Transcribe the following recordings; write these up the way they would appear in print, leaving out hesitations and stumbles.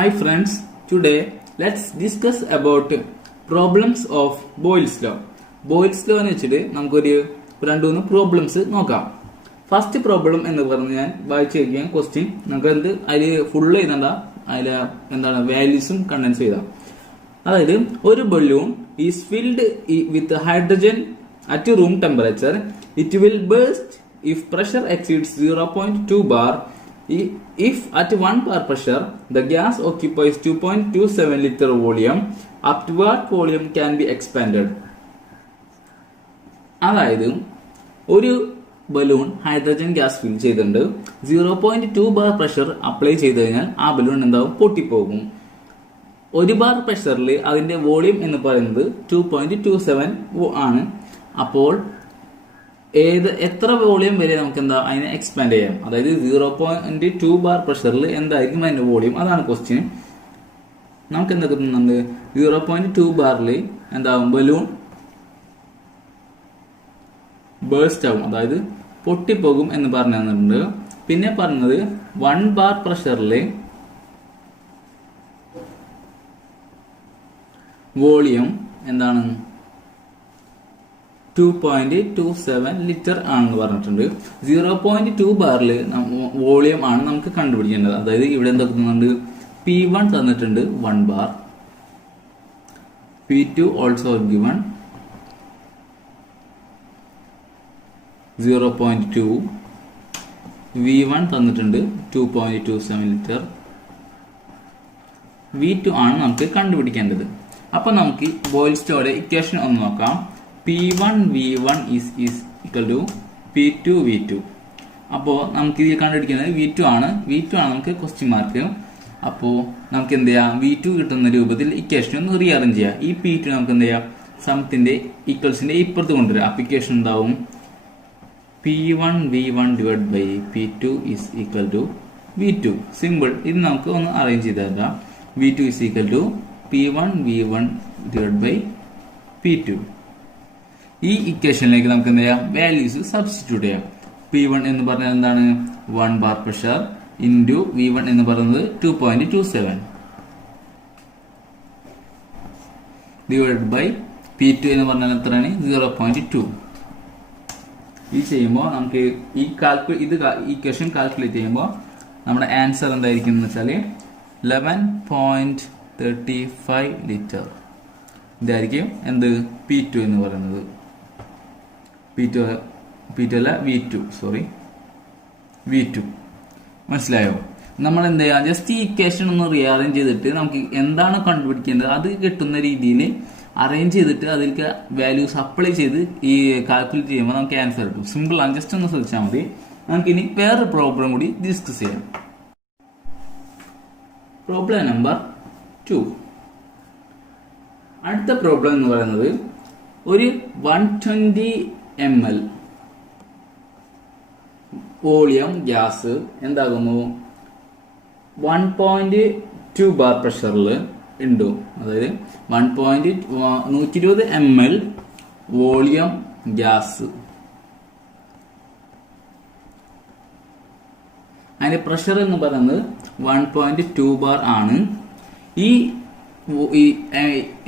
Hi friends, today let's discuss about problems of Boyle's law. Boyle's law എന്ന് വെച്ചിട്ട് നമുക്കൊരു രണ്ട് മൂന്ന് പ്രോബ്ലംസ് നോക്കാം. ഫസ്റ്റ് പ്രോബ്ലം എന്ന് പറഞ്ഞാൽ വായിച്ചു കഴിഞ്ഞാൽ ക്വസ്റ്റ്യൻ നമുക്ക് എന്ത് അതിൽ ഫുള്ള് എഴുതണ്ട, അതിൽ എന്താണ് വാല്യൂസും കണ്ടൻസ് ചെയ്താൽ. അതായത് ഒരു balloon is filled with hydrogen at room temperature. It will burst if pressure exceeds 0.2 bar. If at 1 bar pressure the gas occupies 2.27 liter volume, up to what volume can be expanded? അതായത് ഒരു balloon hydrogen gas ഫിൽ ചെയ്തിട്ടുണ്ട്. 0.2 bar pressure apply ചെയ്ത് കഴിഞ്ഞാൽ ആ balloon എന്താവും, പൊട്ടിപ്പോകും. 1 bar പ്രഷറിൽ അതിന്റെ volume എന്ന് പറയുന്നത് 2.27 ആണ്. അപ്പോൾ എത്ര വോളിയം വരെ നമുക്ക് എന്താ അതിനെ എക്സ്പാൻഡ് ചെയ്യാം. അതായത് 0.2 ബാർ പ്രഷറിൽ എന്തായിരിക്കും അതിന്റെ വോളിയം, അതാണ് ക്വസ്റ്റ്യൻ. നമുക്ക് എന്താ കിട്ടുന്നുണ്ട്, 0.2 ബാറിൽ എന്താവും, ബലൂൺ ബേസ്റ്റ് ആവും, അതായത് പൊട്ടിപ്പോകും എന്ന് പറഞ്ഞു തന്നിട്ടുണ്ട്. പിന്നെ പറഞ്ഞത് 1 ബാർ പ്രഷറിൽ വോളിയം എന്താണ്, 2.27 ലിറ്റർ ആണെന്ന് പറഞ്ഞിട്ടുണ്ട്. 0.2 ബാറിൽ വോളിയം ആണ് നമുക്ക് കണ്ടുപിടിക്കേണ്ടത്. അതായത് ഇവിടെ എന്താ കിട്ടുന്നുണ്ട്, P1 തന്നിട്ടുണ്ട് 1 bar, P2 also given 0.2, V1 തന്നിട്ടുണ്ട് 2.27 ലിറ്റർ, V2 ആണ് നമുക്ക് കണ്ടുപിടിക്കേണ്ടത്. അപ്പൊ നമുക്ക് ബോയ്ൽസ് ലോയുടെ ഇക്വേഷൻ ഒന്ന് നോക്കാം. P1 V1 is equal to P2 V2. അപ്പോൾ നമുക്ക് ഇത് കണ്ടുപിടിക്കുന്നത് V2 ആണ് നമുക്ക് ക്വസ്റ്റ്യൻ മാർക്ക്. അപ്പോൾ നമുക്ക് എന്ത് ചെയ്യാം, V2 കിട്ടുന്ന രൂപത്തിൽ ഇക്വേഷൻ ഒന്ന് റീഅറേഞ്ച് ചെയ്യാം. ഈ P2 നമുക്ക് എന്ത് ചെയ്യാം, സമത്തിന്റെ ഈക്വൽസിന്റെ ഇപ്പുറത്ത് കൊണ്ടുവരാം. അപ്ലിക്കേഷൻ ഉണ്ടാവും P1 V1 divide by P2 is equal to V2. Simple. ഇത് നമുക്ക് ഒന്ന് അറേഞ്ച് ചെയ്താൽ V2 is equal to P1 V1 divide by P2. ഈ ഇക്വേഷനിലേക്ക് നമുക്ക് എന്ത് ചെയ്യാം, വാല്യൂസ് സബ്സ്റ്റിറ്റ്യൂട്ട് ചെയ്യാം. P1 എന്ന് പറഞ്ഞാൽ എന്താണ്, 1 ബാർ പ്രഷർ ഇൻറ്റു V1 എന്ന് പറയുന്നത് 2.27 ഡിവൈഡ് ബൈ P2 എന്ന് പറഞ്ഞാൽ എത്രയാണ്, 0.2. ഇത് ചെയ്യുമ്പോൾ നമുക്ക് ഈ ഇക്വേഷൻ കാൽക്കുലേറ്റ് ചെയ്യുമ്പോൾ നമ്മുടെ ആൻസർ എന്തായിരിക്കും എന്ന് വെച്ചാൽ 11.35 ലിറ്റർ. ഇതായിരിക്കും എന്ത്, P2 എന്ന് പറയുന്നത്. P2 അല്ല V2, സോറി V2. മനസ്സിലായോ? നമ്മൾ എന്ത് ചെയ്യാം, ജസ്റ്റ് ഈ ഇക്വേഷൻ ഒന്ന് റീഅറേഞ്ച് ചെയ്തിട്ട് നമുക്ക് എന്താണ് കണ്ടുപിടിക്കേണ്ടത് അത് കിട്ടുന്ന രീതിയിൽ അറേഞ്ച് ചെയ്തിട്ട് അതിലേക്ക് വാല്യൂസ് അപ്ലൈ ചെയ്ത് ഈ കാൽക്കുലേറ്റ് ചെയ്യുമ്പോൾ നമുക്ക് ആൻസർ കിട്ടും. സിമ്പിൾ ആണ്, ജസ്റ്റ് ഒന്ന് ശ്രദ്ധിച്ചാൽ മതി. നമുക്ക് ഇനി വേറെ പ്രോബ്ലം കൂടി ഡിസ്കസ് ചെയ്യാം. Problem number 2. അടുത്ത പ്രോബ്ലം എന്ന് പറയുന്നത് ഒരു 120 ml വോളിയം ഗ്യാസ് എന്താകുന്നു, 1.2 ബാർ പ്രഷറിൽ ഉണ്ട്. അതായത് 120 ml വോളിയം ഗ്യാസ്, അതിന്റെ പ്രഷർ എന്ന് പറയുന്നത് 1.2 ബാർ ആണ്. ഈ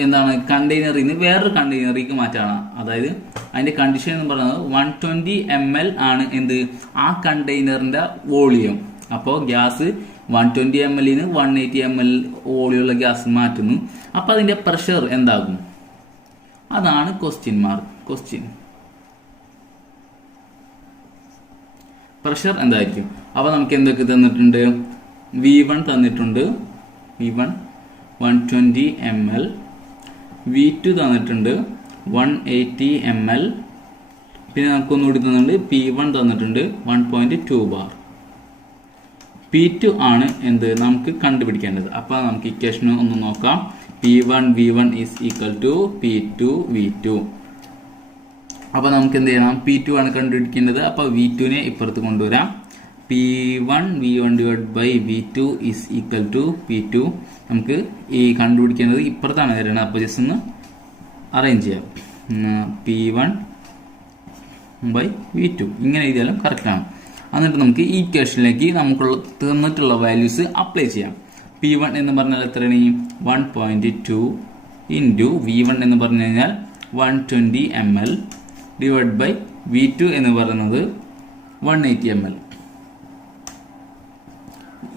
എന്താണ്, കണ്ടെയ്നറിൽ നിന്ന് വേറൊരു കണ്ടെയ്നറിലേക്ക് മാറ്റാണ്. അതായത് അതിന്റെ കണ്ടീഷൻ എന്ന് പറയുന്നത് 120 ml ആണ് എന്ത്, ആ കണ്ടെയ്നറിന്റെ വോളിയം. അപ്പോൾ ഗ്യാസ് 120 ml 180 ml വോളിയമുള്ള ഗ്യാസ് മാറ്റുന്നു. അപ്പൊ അതിന്റെ പ്രഷർ എന്താകും, അതാണ് ക്വസ്റ്റ്യൻ. പ്രഷർ എന്തായിരിക്കും? അപ്പൊ നമുക്ക് എന്തൊക്കെ തന്നിട്ടുണ്ട്, V1 തന്നിട്ടുണ്ട്, V1 120 ml, V2 തന്നിട്ടുണ്ട് 180 ml, പിന്നെ നമുക്കൊന്നുകൂടി തന്നിട്ടുണ്ട് P1 തന്നിട്ടുണ്ട് 1.2 ബാർ. P2 ആണ് എന്ത് നമുക്ക് കണ്ടുപിടിക്കേണ്ടത്. അപ്പൊ നമുക്ക് ഇക്വേഷൻ ഒന്ന് നോക്കാം. P1 V1 is equal to P2 V2. അപ്പൊ നമുക്ക് എന്ത് ചെയ്യണം, P2 ആണ് കണ്ടുപിടിക്കേണ്ടത്. അപ്പൊ V2നെ ഇപ്പുറത്ത് കൊണ്ടുവരാം. P1 V1 divide by V2 is equal to P2. നമുക്ക് ഈ കണ്ടുപിടിക്കേണ്ടത് ഇപ്പുറത്താണ് വരുന്നത്. അപ്പൊ ജസ്റ്റ് ഒന്ന് അറേഞ്ച് ചെയ്യാം. P1 ബൈ V2 ഇങ്ങനെ എഴുതിയാലും കറക്റ്റ് ആണ്. എന്നിട്ട് നമുക്ക് ഈ ഇക്വേഷനിലേക്ക് നമുക്ക് തന്നിട്ടുള്ള വാല്യൂസ് അപ്ലൈ ചെയ്യാം. P1 എന്ന് പറഞ്ഞാൽ എത്രയാണ് 1.2 ഇൻറ്റു V1 എന്ന് പറഞ്ഞു കഴിഞ്ഞാൽ 120 ml ഡിവൈഡ് ബൈ V2 എന്ന് പറയുന്നത് 180 ml.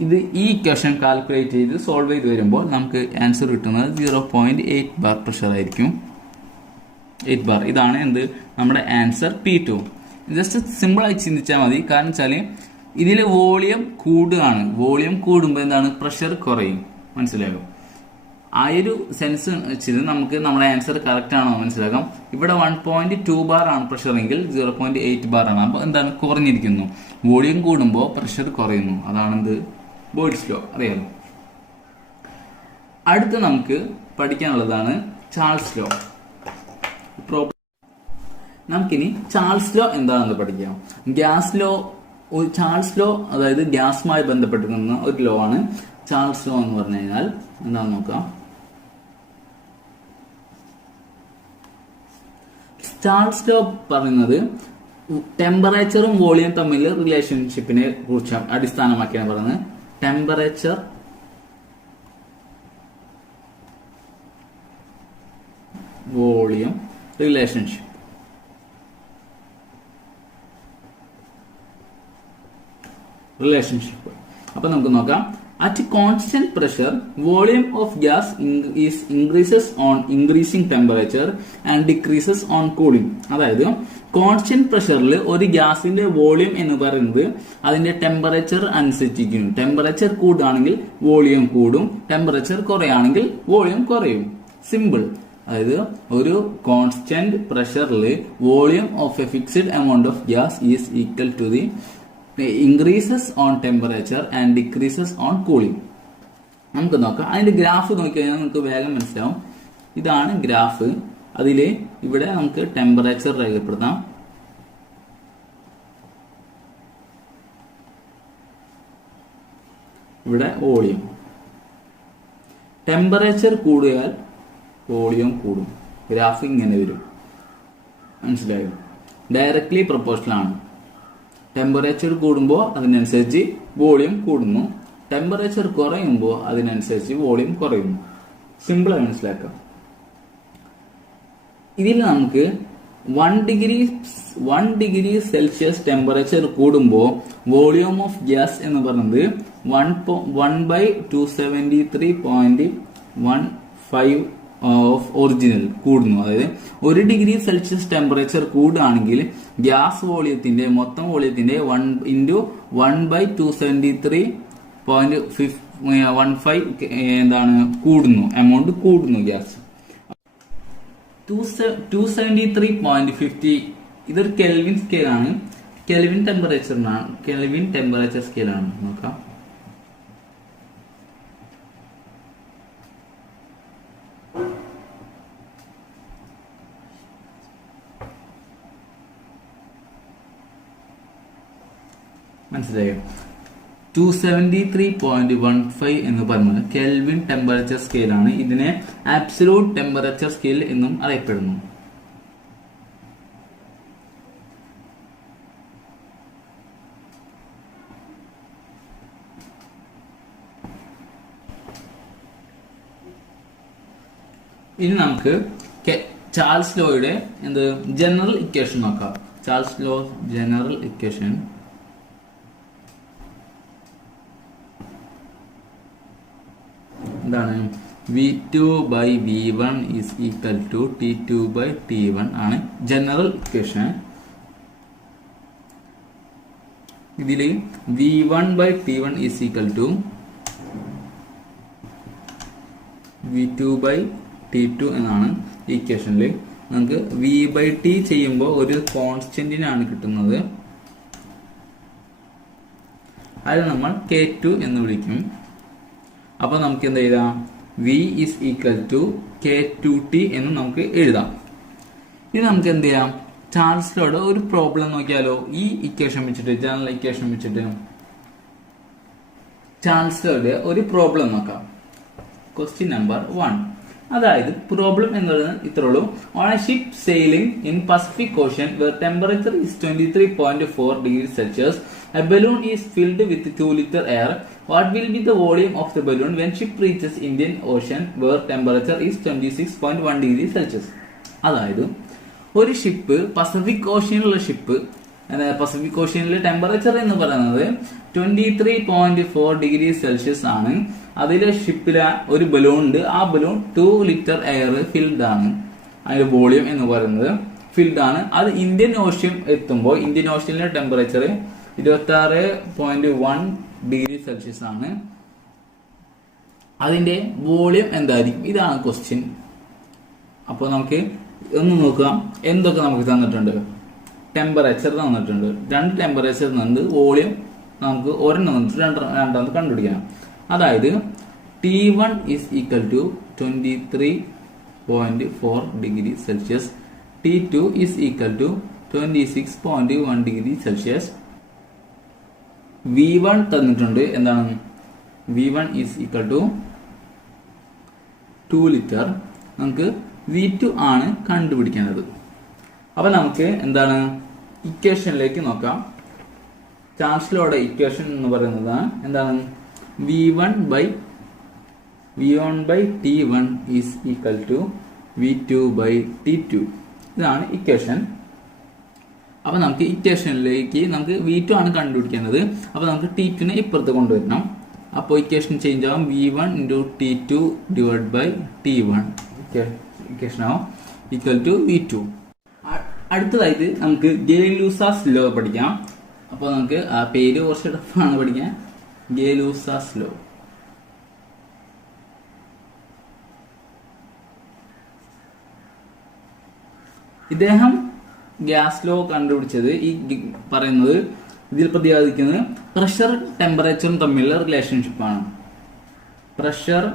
ഇത് ഈ ഇക്വേഷൻ കാൽക്കുലേറ്റ് ചെയ്ത് സോൾവ് ചെയ്ത് വരുമ്പോൾ നമുക്ക് ആൻസർ കിട്ടുന്നത് 0.8 ബാർ പ്രഷർ ആയിരിക്കും. 8 ബാർ. ഇതാണ് എന്ത് നമ്മുടെ ആൻസർ P2. ജസ്റ്റ് സിമ്പിളായി ചിന്തിച്ചാൽ മതി. കാരണം വെച്ചാൽ ഇതിൽ വോളിയം കൂടുകയാണ്. വോളിയം കൂടുമ്പോൾ എന്താണ് പ്രഷർ കുറയും. മനസ്സിലാകും. ആ ഒരു സെൻസ് വെച്ചിട്ട് നമുക്ക് നമ്മുടെ ആൻസർ കറക്റ്റ് ആണോ മനസ്സിലാക്കാം. ഇവിടെ 1.2 ബാർ ആണ് പ്രഷർ എങ്കിൽ 0.8 ബാർ ആണ്. അപ്പോൾ എന്താണ് കുറഞ്ഞിരിക്കുന്നു. വോളിയം കൂടുമ്പോൾ പ്രഷർ കുറയുന്നു. അതാണ് എന്ത് ബോയ്ൽസ് ലോ. അറിയാലോ. അടുത്ത് നമുക്ക് പഠിക്കാനുള്ളതാണ് ചാൾസ് ലോ. നമുക്കിനി ചാൾസ് ലോ എന്താണെന്ന് പഠിക്കാം. ചാൾസ് ലോ അതായത് ഗ്യാസുമായി ബന്ധപ്പെട്ടിരിക്കുന്ന ഒരു ലോ ആണ്. ചാൾസ് ലോ എന്ന് പറഞ്ഞു കഴിഞ്ഞാൽ എന്താണെന്ന് നോക്കാം. ചാൾസ് ലോ പറയുന്നത് ടെമ്പറേച്ചറും വോളിയം തമ്മിൽ റിലേഷൻഷിപ്പിനെ കുറിച്ച് അടിസ്ഥാനമാക്കിയാണ് പറയുന്നത്. Temperature volume relationship. അപ്പൊ നമുക്ക് നോക്കാം. At constant pressure, volume of gas increases on increasing temperature and decreases on cooling. അതായത് കോൺസ്റ്റന്റ് പ്രഷറിൽ ഒരു ഗ്യാസിന്റെ വോളിയം എന്ന് പറയുന്നത് അതിന്റെ ടെമ്പറേച്ചർ അനുസരിച്ചിരിക്കുന്നു. ടെമ്പറേച്ചർ കൂടുകയാണെങ്കിൽ വോളിയം കൂടും, ടെമ്പറേച്ചർ കുറയുകയാണെങ്കിൽ വോളിയം കുറയും. സിമ്പിൾ. അതായത് ഒരു കോൺസ്റ്റന്റ് പ്രഷറിൽ volume of a fixed amount of gas is equal to the increases on temperature and decreases on cooling. നമുക്ക് നോക്കാം. അതിന്റെ ഗ്രാഫ് നോക്കിക്കഴിഞ്ഞാൽ നമുക്ക് വേഗം മനസ്സിലാവും. ഇതാണ് ഗ്രാഫ്. അതില് ഇവിടെ നമുക്ക് ടെമ്പറേച്ചർ രേഖപ്പെടുത്താം. ഇവിടെ വോളിയം. ടെമ്പറേച്ചർ കൂടിയാൽ വോളിയം കൂടും. ഗ്രാഫ് ഇങ്ങനെ വരും. മനസ്സിലായോ? ഡയറക്ട്ലി പ്രൊപ്പോർഷണൽ ആണ്. ടെമ്പറേച്ചർ കൂടുമ്പോൾ അതിനനുസരിച്ച് വോളിയം കൂടുന്നു. ടെമ്പറേച്ചർ കുറയുമ്പോൾ അതിനനുസരിച്ച് വോളിയം കുറയുന്നു. സിമ്പിളായി മനസ്സിലാക്കാം. ഇതിൽ നമുക്ക് 1 ഡിഗ്രി സെൽഷ്യസ് ടെമ്പറേച്ചർ കൂടുമ്പോൾ വോളിയം ഓഫ് ഗ്യാസ് എന്ന് പറയുന്നത് 1/273.15 ഓഫ് ഒറിജിനൽ കൂടുന്നു. അതായത് 1 ഡിഗ്രി സെൽഷ്യസ് ടെമ്പറേച്ചർ കൂടുകയാണെങ്കിൽ ഗ്യാസ് വോളിയത്തിന്റെ മൊത്തം വോളിയത്തിന്റെ 1/273.15 എന്താണ് കൂടുന്നു. എമൗണ്ട് കൂടുന്നു. ഗ്യാസ് 273.50 ഇതൊരു കെൽവിൻ സ്കെയിലാണ്. കെൽവിൻ ടെമ്പറേച്ചർ സ്കെയിലാണ്. നോക്കാം. മനസ്സിലായോ? 273.15 എന്ന് പറഞ്ഞത് കെൽവിൻ ടെമ്പറേച്ചർ സ്കെയിലാണ്. ഇതിനെ ആബ്സലൂട്ട് ടെമ്പറേച്ചർ സ്കെയിൽ എന്നും അറിയപ്പെടുന്നു. ഇനി നമുക്ക് ചാൾസ് ലോയുടെ ജനറൽ ഇക്വേഷൻ നോക്കാം. ചാൾസ് ലോ ജനറൽ ഇക്വേഷൻ എന്താണ്? V2 by V1 is equal to T2 by T1 ആണ് ജനറൽ ഇക്വേഷൻ. ഇതിൽ V1 by T1 is equal to V2 by T2 എന്നാണ് ഇക്വേഷനിൽ. നമുക്ക് V by T ചെയ്യുമ്പോൾ ഒരു കോൺസ്റ്റന്റിനാണ് കിട്ടുന്നത്. അത് നമ്മൾ K2 എന്ന് വിളിക്കും. അപ്പൊ നമുക്ക് എന്ത് എഴുതാം? V is equal to K2T എന്ന് നമുക്ക് എഴുതാം. ഇനി നമുക്ക് എന്ത് ചെയ്യാം? ചാൾസ് ലോയുടെ ഒരു പ്രോബ്ലം നോക്കിയാലോ. ഈ ഇക്വേഷൻ വെച്ചിട്ട്, ജനറൽ ഇക്വേഷൻ വെച്ചിട്ട് ചാൾസ് ലോയുടെ ഒരു പ്രോബ്ലം നോക്കാം. Question number 1. അതായത് പ്രോബ്ലം എന്ന് പറയുന്നത് ഇത്രേ ഉള്ളൂ. On a ship sailing in Pacific Ocean where temperature is 23.4 degrees Celsius, a balloon is filled with 2 liter air. What will be the volume of the balloon when ship reaches Indian Ocean where temperature is 26.1 degrees Celsius? അതായത് ഒരു ship Pacific ഓഷ്യനിലുള്ള ship, Pacific ഓഷ്യനിലെ temperature എന്ന് പറയുന്നത് 23.4 degree Celsius ആണ്. അതിലെ ഷിപ്പിലെ ഒരു balloon ഉണ്ട്. ആ ബലൂൺ 2 ലിറ്റർ എയർ ഫിൽഡ് ആണ്. അതിന്റെ വോളിയം എന്ന് പറയുന്നത് ഫിൽഡ് ആണ്. അത് ഇന്ത്യൻ ഓഷ്യൻ എത്തുമ്പോൾ ഇന്ത്യൻ ഓഷ്യനിലെ ടെമ്പറേച്ചർ 26.1 ഡിഗ്രി സെൽഷ്യസ് ആണ്. അതിന്റെ വോളിയം എന്തായിരിക്കും? ഇതാണ് ക്വസ്റ്റ്യൻ. അപ്പോൾ നമുക്ക് ഒന്ന് നോക്കാം എന്തൊക്കെ നമുക്ക് തന്നിട്ടുണ്ട്. ടെമ്പറേച്ചർ തന്നിട്ടുണ്ട്, 2 ടെമ്പറേച്ചർ തന്നിട്ടുണ്ട്, വോളിയം നമുക്ക് ഒരെണ്ണം തന്നിട്ട് രണ്ടാമത് കണ്ടുപിടിക്കണം. അതായത് T1 is equal to 23.4 degree Celsius, T2 is equal to 26.1 degree Celsius. V1 തന്നിട്ടുണ്ട്, എന്താണ്? V1 is equal to 2 litre. നമുക്ക് V2 ആണ് കണ്ടുപിടിക്കേണ്ടത്. അപ്പൊ നമുക്ക് എന്താണ് ഇക്വേഷനിലേക്ക് നോക്കാം. ചാൻസിലോടെ ഇക്വേഷൻ എന്ന് പറയുന്നത് എന്താണ്? V1 by T1 is equal to V2 by T2. ഇതാണ് ഇക്വേഷൻ. അപ്പൊ നമുക്ക് ഇക്വേഷനിലേക്ക് നമുക്ക് V2 ആണ് കണ്ടുപിടിക്കേണ്ടത്. അപ്പൊ നമുക്ക് T2 നെ ഇപ്പുറത്ത് കൊണ്ടുവരണം. അപ്പോൾ ഇക്വേഷൻ ചേഞ്ച് ആവും. V1 into T2 divided by T1. Equation ആവും ഈക്വൽ ടു V2. അടുത്തതായിട്ട് നമുക്ക് ഗേ-ലൂസാസ് ലോ പഠിക്കാം. അപ്പോൾ നമുക്ക് ആ പേര് കുറച്ച് ടഫാണ് പഠിക്കാൻ. ഗേ-ലൂസാസ് ലോ. ഇദ്ദേഹം ഗ്യാസ് ലോ കണ്ടുപിടിച്ചത് ഈ പറയുന്നത് ഇതിൽ പ്രതിപാദിക്കുന്നത് പ്രഷർ ടെമ്പറേച്ചറും തമ്മിലുള്ള റിലേഷൻഷിപ്പാണ്. Pressure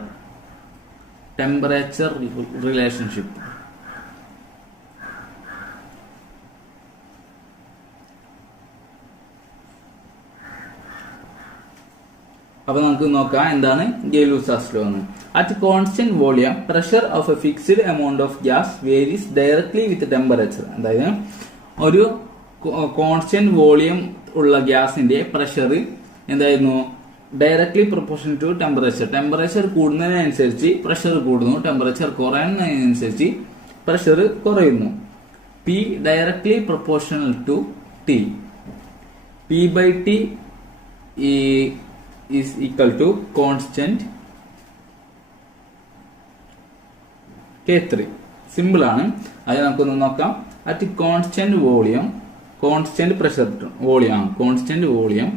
temperature relationship. അപ്പൊ നമുക്ക് നോക്കാം എന്താണ് ഗേ-ലൂസാസ് ലോ എന്ന്. At constant volume pressure of a fixed amount of gas varies directly with temperature. അതായത് ഒരു കോൺസ്റ്റന്റ് വോളിയം ഉള്ള ഗ്യാസിന്റെ പ്രഷർ എന്തായിരുന്നു? Directly proportion to temperature. Temperature കൂടുന്നതിനനുസരിച്ച് പ്രഷർ കൂടുന്നു, ടെമ്പറേച്ചർ കുറയുന്നതിനനുസരിച്ച് പ്രഷർ കുറയുന്നു. P directly proportional to T. P by T is equal to constant K3. Simple ആണ്. അത് നമുക്കൊന്ന് നോക്കാം. At constant volume, constant pressure volume, constant volume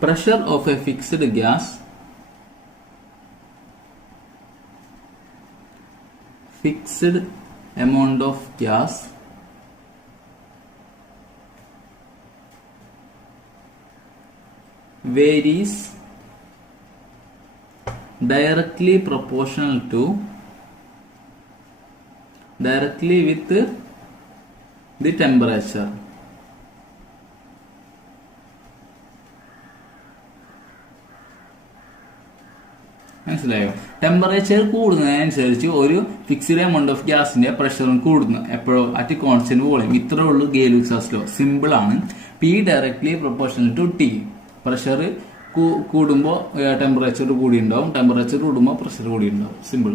pressure of a fixed gas fixed amount of gas varies directly proportional to directly with the temperature. മനസ്സിലായോ? Temperature കൂടുന്നതിനനുസരിച്ച് ഒരു fixed amount of ഗ്യാസിന്റെ പ്രഷറും കൂടുന്നു. എപ്പോഴോ അറ്റ് കോൺസ്റ്റന്റ് വോളിയം. ഇത്രേ ഉള്ളൂ Gay Lussac's law. Simple ആണ്. P directly proportional to T. Pressure കൂടുമ്പോൾ ടെമ്പറേച്ചർ കൂടി ഉണ്ടാവും, ടെമ്പറേച്ചർ കൂടുമ്പോൾ പ്രഷർ കൂടി ഉണ്ടാവും. സിമ്പിൾ.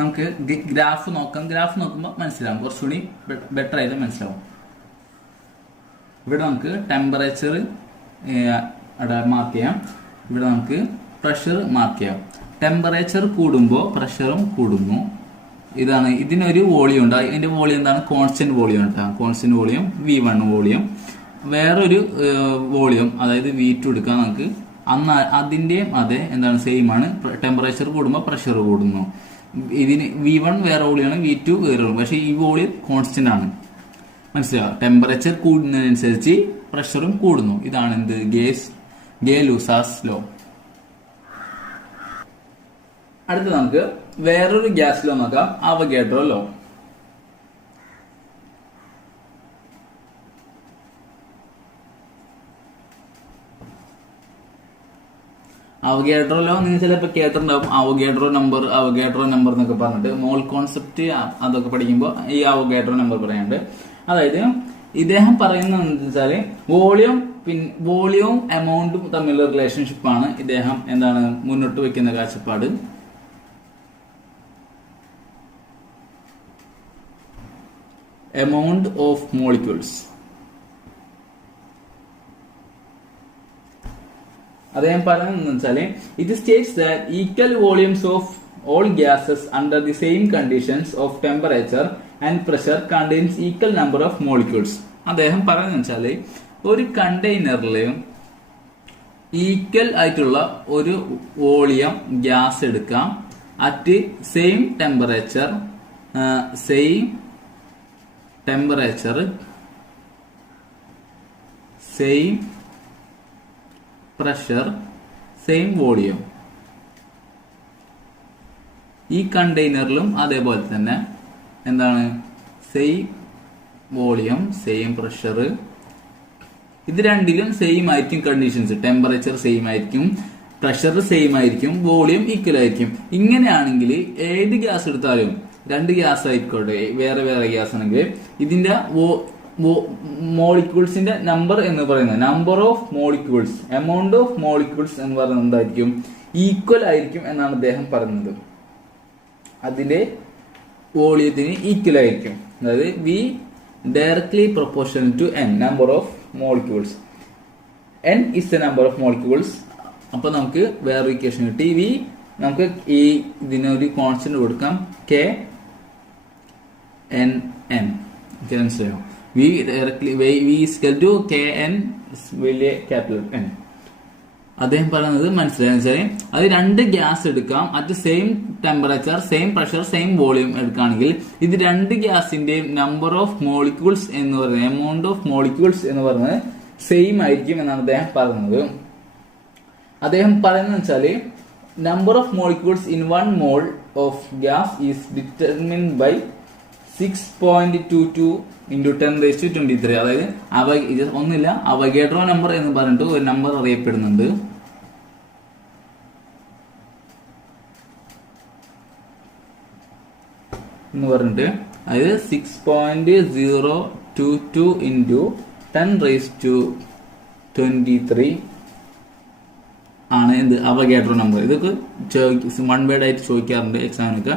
നമുക്ക് ഗ്രാഫ് നോക്കാം. ഗ്രാഫ് നോക്കുമ്പോൾ മനസ്സിലാവും, കുറച്ചുകൂടി ബെറ്റർ ആയിട്ട് മനസ്സിലാവും. ഇവിടെ നമുക്ക് ടെമ്പറേച്ചർ മാർക്ക് ചെയ്യാം, ഇവിടെ നമുക്ക് പ്രഷർ മാർക്ക് ചെയ്യാം. ടെമ്പറേച്ചർ കൂടുമ്പോൾ പ്രഷറും കൂടുന്നു. ഇതാണ്, ഇതിനൊരു വോളിയം ഉണ്ട്. അതിന്റെ വോളിയം എന്താണ്? കോൺസ്റ്റന്റ് വോളിയം ഉണ്ടാകും. Constant volume V1 volume. വേറൊരു വോളിയം അതായത് V2 എടുക്കാം നമുക്ക്. അന്ന് അതിന്റെയും അതെ എന്താണ്? സെയിം ആണ്. ടെമ്പറേച്ചർ കൂടുമ്പോൾ പ്രഷർ കൂടുന്നു. ഇതിന് V1 വേറെ വോളിയാണ്, V2 വേറെ വോളിയം. പക്ഷെ ഈ വോളിയം കോൺസ്റ്റന്റ് ആണ്. മനസ്സിലാവും? ടെമ്പറേച്ചർ കൂടുന്നതിനനുസരിച്ച് പ്രഷറും കൂടുന്നു. ഇതാണ് എന്ത്? ഗേ-ലൂസാസ് ലോ. അടുത്ത നമുക്ക് വേറൊരു ഗ്യാസ് ലോ നോക്കാം, അവഗാഡ്രോ ലോ. അവഗാഡ്രോ ലോ നിങ്ങൾ ചിലപ്പോൾ കേട്ടിട്ടുണ്ടാവും. അവഗാഡ്രോ നമ്പർ എന്നൊക്കെ പറഞ്ഞിട്ട് മോൾ കോൺസെപ്റ്റ് അതൊക്കെ പഠിക്കുമ്പോൾ ഈ അവഗാഡ്രോ നമ്പർ പറയാനുണ്ട്. അതായത് ഇദ്ദേഹം പറയുന്നത് എന്താ വെച്ചാല് വോളിയവും എമൗണ്ടും തമ്മിലുള്ള റിലേഷൻഷിപ്പാണ് ഇദ്ദേഹം എന്താണ് മുന്നോട്ട് വെക്കുന്ന കാഴ്ചപ്പാട്. amount of molecules. അദ്ദേഹം പറയുന്നത് വെച്ചാല് it states that equal volumes of all gases under the same conditions of temperature and pressure contains equal number of molecules. അദ്ദേഹം പറയുന്നത് വെച്ചാല് ഒരു കണ്ടെയ്നറില് ഈക്വൽ ആയിട്ടുള്ള ഒരു വോളിയം ഗ്യാസ് എടുക്കാം at same temperature same pressure same volume. ഈ കണ്ടെയ്നറിലും അതേപോലെ തന്നെ എന്താണ് സെയിം വോളിയം സെയിം പ്രഷർ, ഇത് രണ്ടിലും സെയിം ആയിരിക്കും കണ്ടീഷൻസ്. ടെമ്പറേച്ചർ സെയിം ആയിരിക്കും, പ്രഷർ സെയിം ആയിരിക്കും, വോളിയം ഈക്വൽ ആയിരിക്കും. ഇങ്ങനെയാണെങ്കിൽ ഏത് ഗ്യാസ് എടുത്താലും, രണ്ട് ഗ്യാസ് ആയിക്കോട്ടെ വേറെ വേറെ ഗ്യാസ് ആണെങ്കിൽ ഇതിന്റെ മോളിക്യൂൾസിന്റെ നമ്പർ എന്ന് പറയുന്നത് number of molecules, amount of molecules എന്ന് പറയുന്നത് എന്തായിരിക്കും ഈക്വൽ ആയിരിക്കും എന്നാണ് അദ്ദേഹം പറയുന്നത്. അതിന്റെ വോളിയത്തിന് ഈക്വൽ ആയിരിക്കും. അതായത് V directly proportional to n number of molecules. n is the number of molecules. അപ്പൊ നമുക്ക് വേറെ ഇക്വേഷൻ കിട്ടി. വി നമുക്ക് ഈ ഇതിനൊരു കോൺസ്റ്റന്റ് കൊടുക്കാം k n n. മനസ്സിലായോ? V directly V is equal to k n വലിയ ക്യാപിറ്റൽ n. അദ്ദേഹം പറയുന്നത് മനസ്സിലായി. അത് രണ്ട് ഗ്യാസ് എടുക്കാം at same temperature same pressure same volume എടുക്കുകയാണെങ്കിൽ ഇത് രണ്ട് ഗ്യാസിന്റെയും നമ്പർ ഓഫ് മോളിക്യൂൾസ് എന്ന് പറയുന്നത് എമൗണ്ട് ഓഫ് മോളിക്യൂൾസ് എന്ന് പറയുന്നത് സെയിം ആയിരിക്കും എന്നാണ് അദ്ദേഹം പറയുന്നത്. അദ്ദേഹം പറയുന്നത് വെച്ചാല് number of molecules in 1 mole of gas is determined by 6.22 into 10⁻23. അതായത് ഇത് ഒന്നില്ല, അവഗാഡ്രോ നമ്പർ എന്ന് പറഞ്ഞിട്ട് ഒരു നമ്പർ അറിയപ്പെടുന്നുണ്ട്. എന്ന് പറഞ്ഞിട്ട് അതായത് 6.022 into 10⁻23 ആണ് എന്ത് അവഗാഡ്രോ നമ്പർ. ഇതൊക്കെ വൺ വേർഡ് ആയിട്ട് ചോദിക്കാറുണ്ട് എക്സാമിനൊക്കെ.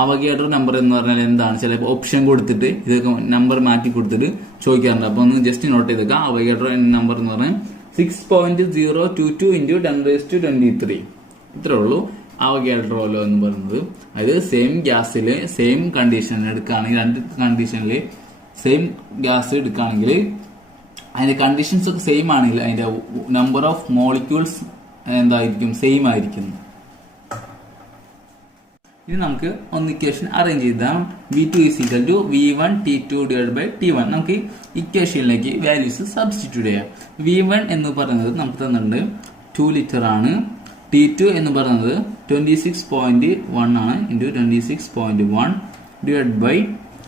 അവഗാഡ്രോ നമ്പർ എന്ന് പറഞ്ഞാൽ എന്താണ്? ചിലപ്പോൾ ഓപ്ഷൻ കൊടുത്തിട്ട് ഇതൊക്കെ നമ്പർ മാറ്റി കൊടുത്തിട്ട് ചോദിക്കാറുണ്ട്. അപ്പൊ ഒന്ന് ജസ്റ്റ് നോട്ട് ചെയ്തേക്കാം. അവഗാഡ്രോ നമ്പർ എന്ന് പറഞ്ഞാൽ 6.022 into 10⁻23. ഇത്രേ ഉള്ളൂ അവഗാഡ്രോ ലോ എന്ന് പറയുന്നത്. അതായത് സെയിം ഗ്യാസിൽ സെയിം കണ്ടീഷൻ എടുക്കുകയാണെങ്കിൽ, രണ്ട് കണ്ടീഷനിൽ സെയിം ഗ്യാസ് എടുക്കുകയാണെങ്കിൽ അതിന്റെ കണ്ടീഷൻസ് ഒക്കെ സെയിം ആണെങ്കിൽ അതിന്റെ നമ്പർ ഓഫ് മോളിക്യൂൾസ് എന്തായിരിക്കും? സെയിം ആയിരിക്കും. ഇനി നമുക്ക് ഒന്ന് ഇക്വേഷൻ അറേഞ്ച് ചെയ്താൽ V2 is equal to V1 T2 divided by T1. നമുക്ക് ഇക്വേഷനിലേക്ക് വാല്യൂസ് സബ്സ്റ്റിറ്റ്യൂട്ട് ചെയ്യാം. V1 എന്ന് പറയുന്നത് നമുക്ക് തന്നിട്ടുണ്ട് 2 ലിറ്റർ ആണ്. T2 എന്ന് പറയുന്നത് 26.1 ആണ് ഇൻറ്റു 26.1 ഡിവൈഡ് ബൈ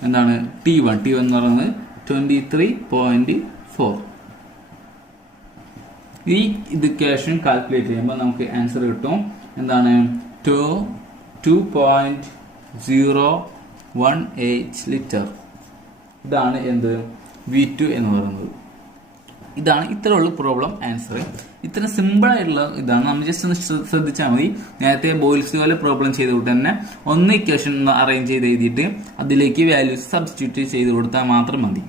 എന്താണ് T1 എന്ന് പറയുന്നത് 23.4. ഈ ഇക്വേഷൻ കാൽക്കുലേറ്റ് ചെയ്യുമ്പോൾ നമുക്ക് ആൻസർ കിട്ടും എന്താണ് 2.018 ലിറ്റർ. ഇതാണ് എന്ത് V2 എന്ന് പറയുന്നത്. ഇതാണ് ഇത്രയുള്ള പ്രോബ്ലം ആൻസർ. ഇത്ര സിമ്പിൾ ആയിട്ടുള്ള ഇതാണ്. നമ്മൾ ജസ്റ്റ് ഒന്ന് ശ്രദ്ധിച്ചാൽ മതി. നേരത്തെ ബോയിൽസ് പോലെ പ്രോബ്ലം ചെയ്തുകൊണ്ട് തന്നെ ഒന്ന് ഇക്വേഷൻ അറേഞ്ച് ചെയ്ത് എഴുതിയിട്ട് അതിലേക്ക് വാല്യൂസ് സബ്സ്റ്റിറ്റ്യൂട്ട് ചെയ്ത് കൊടുത്താൽ മാത്രം മതി.